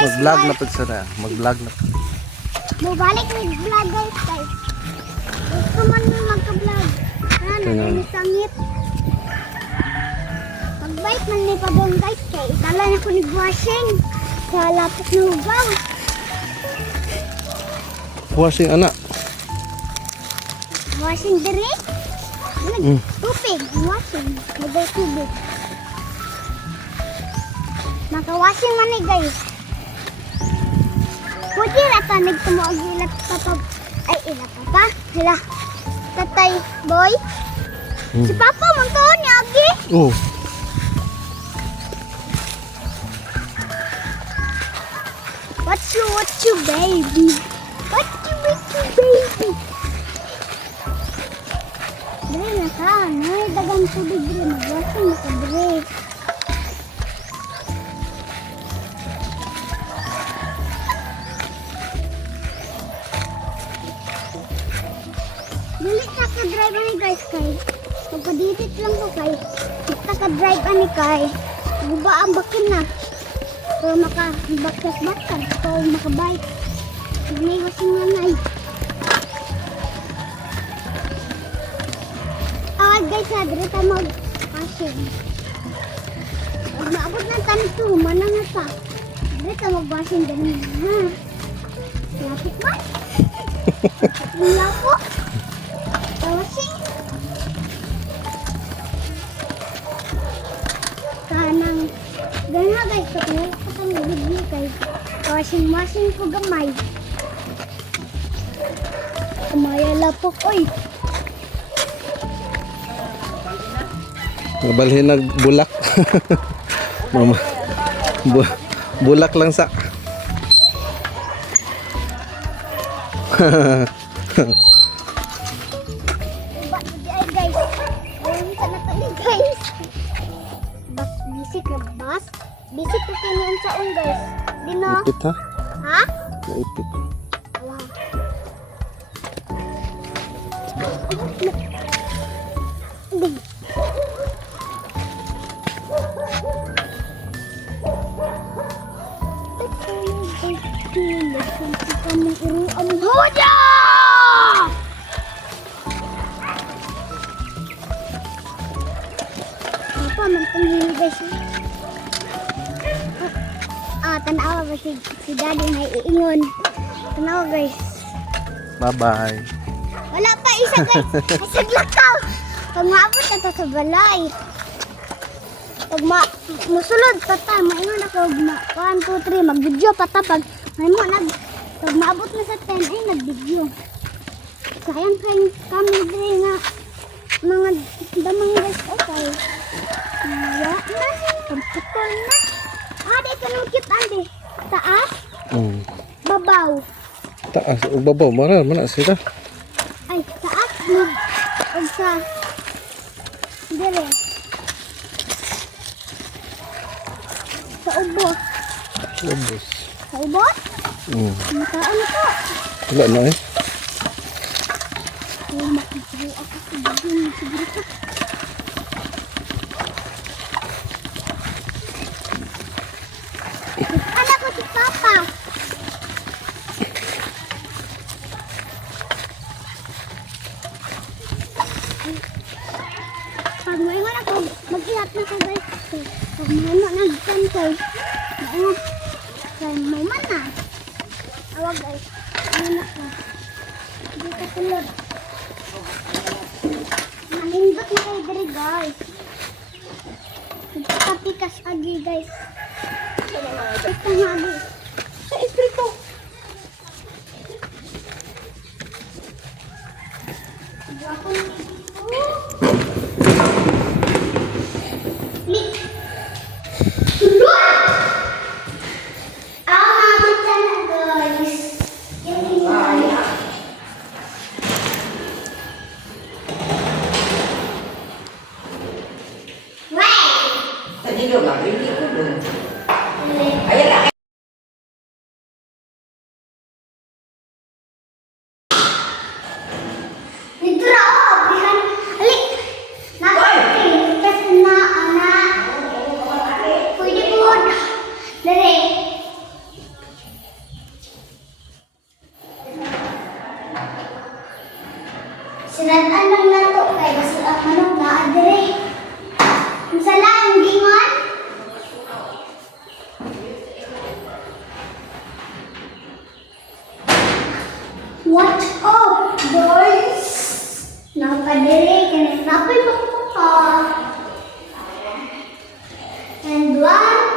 Mag-vlog na pud sana. Mag-vlog na. Mabalik mag-vlog guys. Gusto man magka-vlog. Nanisangit. Magbait man ni pa doon guys. Kaya itala na ko nag-washing. Sa lapit na hugaw. Washing anak. Washing diri. Tubig. Washing. Magay tubig. Naka-washing man ni guys. Pwede rata nagtumuog ilat papag. Ay ilat papa. Hala. Tatay boy. Si papa munto niya agi. Oh. What's you baby? What's you baby? Dre na ka. Nay dagang tubig dre. Mag-washing na ka dre. Dili na ka-drive ani guys kay. Pagkaditit lang ko kay. Kita ka-drive ani kay. Guba ang bakuna. Pero maka-bakas-bakas. Pero makabike. May wasing nanay. Guys ha, dito tayo mag-washing. Pag maabot ng tanong to, manang na pa. Dito mag-washing ganun ha. Lapit ba? Wala po. Washing. Kanang ganun ha guys, katang review guys. Washing ko gamay. Kumaya lapok, oy. Nabalhin nagbulak. Mama. Bulak lang sa. Ay guys. Ayun sa natali guys. Bas bisik na bas. Bisik ko kaniyan sa on guys. Dino. Ipit ha? Ha? Naipit. Wow. Hoja! Apa mantengin guys? Tanawa ba si daddy na iingon? Tanawa guys. Bye-bye. Wala pa isa guys. Isaglag ka. Pag maabot na to sa balay. Pag musulod pa ta, maingon ako 1, 2, 3, mag-video pa ta. Pag maabot na sa 10, ay nag-video. Sayang kayo kami dre nga mga damang guys. Okay. Ya na. Pagputol na. Dito nung cute ande. Taas. Babaw. Taas. Babaw. Mara. Mana sila? Ay, taas. Huwag sa dire. Sa ubos. Ubos. Sa ubos? Makaan ko. Wala na eh. Ay, makikiro ako sa bigyan. Siguro ka. Anak ko si Papa. Pag maingon ako, mag-ilat na ka guys. Pag maingon na cancel. Maingon. Kaya may man na. Awag guys. Maingon ako. Hindi ka tulad. Manindot na kayo diri guys. Nagpapikas agi guys. Ito nga guys. Sa espresso. Tadi dulu, ini dulu. Ayo lah. Padiri, kini napoy pa. And 1,